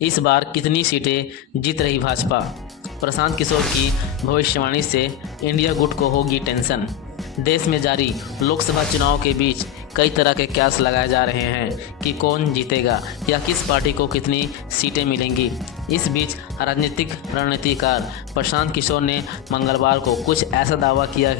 इस बार कितनी सीटें जीत रही भाजपा? प्रशांत किशोर की भविष्यवाणी से इंडिया गुट को होगी टेंशन। देश में जारी लोकसभा चुनाव के बीच कई तरह के कयास लगाए जा रहे हैं कि कौन जीतेगा या किस पार्टी को कितनी सीटें मिलेंगी। इस बीच राजनीतिक रणनीतिकार प्रशांत किशोर ने मंगलवार को कुछ ऐसा दावा किया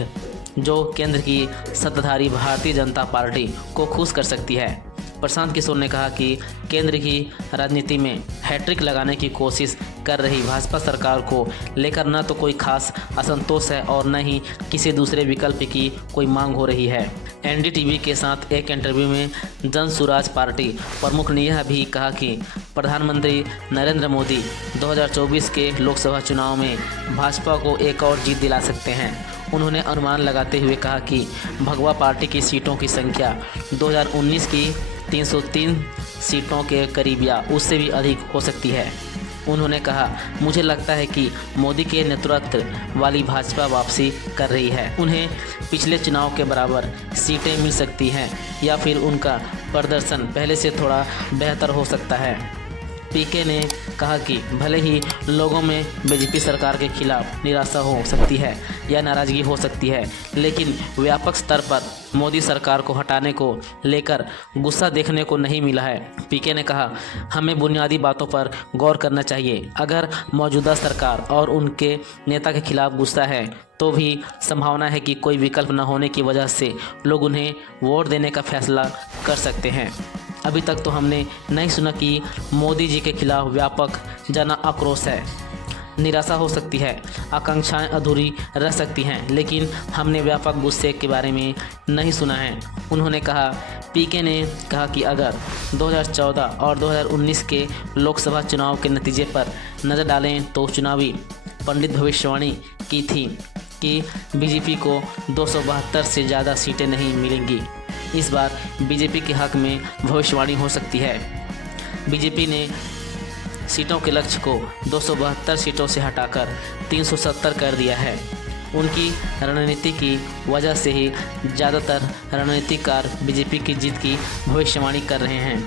जो केंद्र की सत्ताधारी भारतीय जनता पार्टी को खुश कर सकती है। प्रशांत किशोर ने कहा कि केंद्र की राजनीति में हैट्रिक लगाने की कोशिश कर रही भाजपा सरकार को लेकर न तो कोई खास असंतोष है और न ही किसी दूसरे विकल्प की कोई मांग हो रही है। एनडीटीवी के साथ एक इंटरव्यू में जन सुराज पार्टी प्रमुख ने यह भी कहा कि प्रधानमंत्री नरेंद्र मोदी 2024 के लोकसभा चुनाव में भाजपा को एक और जीत दिला सकते हैं। उन्होंने अनुमान लगाते हुए कहा कि भगवा पार्टी की सीटों की संख्या 2019 की 303 सीटों के करीब या उससे भी अधिक हो सकती है। उन्होंने कहा, मुझे लगता है कि मोदी के नेतृत्व वाली भाजपा वापसी कर रही है। उन्हें पिछले चुनाव के बराबर सीटें मिल सकती हैं या फिर उनका प्रदर्शन पहले से थोड़ा बेहतर हो सकता है। पीके ने कहा कि भले ही लोगों में बीजेपी सरकार के खिलाफ निराशा हो सकती है या नाराज़गी हो सकती है, लेकिन व्यापक स्तर पर मोदी सरकार को हटाने को लेकर गुस्सा देखने को नहीं मिला है। पीके ने कहा, हमें बुनियादी बातों पर गौर करना चाहिए। अगर मौजूदा सरकार और उनके नेता के खिलाफ गुस्सा है तो भी संभावना है कि कोई विकल्प न होने की वजह से लोग उन्हें वोट देने का फैसला कर सकते हैं। अभी तक तो हमने नहीं सुना कि मोदी जी के खिलाफ व्यापक जन आक्रोश है। निराशा हो सकती है, आकांक्षाएं अधूरी रह सकती हैं, लेकिन हमने व्यापक गुस्से के बारे में नहीं सुना है। उन्होंने कहा, पीके ने कहा कि अगर 2014 और 2019 के लोकसभा चुनाव के नतीजे पर नज़र डालें तो चुनावी पंडित भविष्यवाणी की थी कि बीजेपी को 272 से ज़्यादा सीटें नहीं मिलेंगी। इस बार बीजेपी के हक में भविष्यवाणी हो सकती है। बीजेपी ने सीटों के लक्ष्य को 272 सीटों से हटाकर 370 कर दिया है। उनकी रणनीति की वजह से ही ज़्यादातर रणनीतिकार बीजेपी की जीत की भविष्यवाणी कर रहे हैं।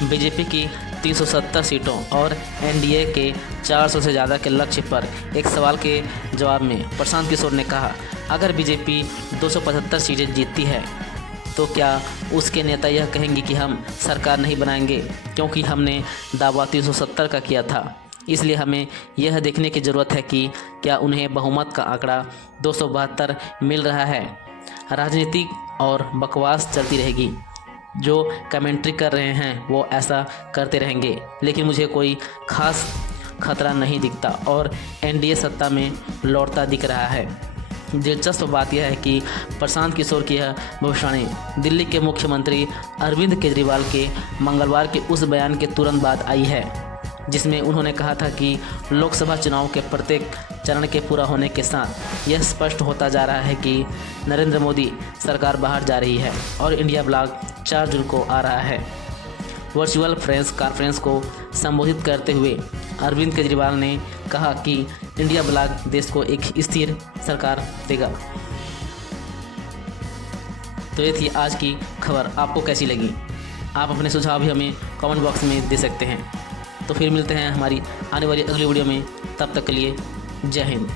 बीजेपी की 370 सीटों और एनडीए के 400 से ज़्यादा के लक्ष्य पर एक सवाल के जवाब में प्रशांत किशोर ने कहा, अगर बीजेपी 275 सीटें जीतती है तो क्या उसके नेता यह कहेंगे कि हम सरकार नहीं बनाएंगे, क्योंकि हमने दावा 370 का किया था। इसलिए हमें यह देखने की ज़रूरत है कि क्या उन्हें बहुमत का आंकड़ा 272 मिल रहा है। राजनीति और बकवास चलती रहेगी। जो कमेंट्री कर रहे हैं वो ऐसा करते रहेंगे, लेकिन मुझे कोई खास खतरा नहीं दिखता और एनडीए सत्ता में लौटता दिख रहा है। दिलचस्प बात यह है कि प्रशांत किशोर की यह भविष्यवाणी दिल्ली के मुख्यमंत्री अरविंद केजरीवाल के मंगलवार के उस बयान के तुरंत बाद आई है जिसमें उन्होंने कहा था कि लोकसभा चुनाव के प्रत्येक चरण के पूरा होने के साथ यह स्पष्ट होता जा रहा है कि नरेंद्र मोदी सरकार बाहर जा रही है और इंडिया ब्लॉक 4 जून को आ रहा है। वर्चुअल प्रेस कॉन्फ्रेंस को संबोधित करते हुए अरविंद केजरीवाल ने कहा कि इंडिया ब्लॉक देश को एक स्थिर सरकार देगा। तो ये थी आज की खबर। आपको कैसी लगी? आप अपने सुझाव भी हमें कमेंट बॉक्स में दे सकते हैं। तो फिर मिलते हैं हमारी आने वाली अगली वीडियो में। तब तक के लिए जय हिंद।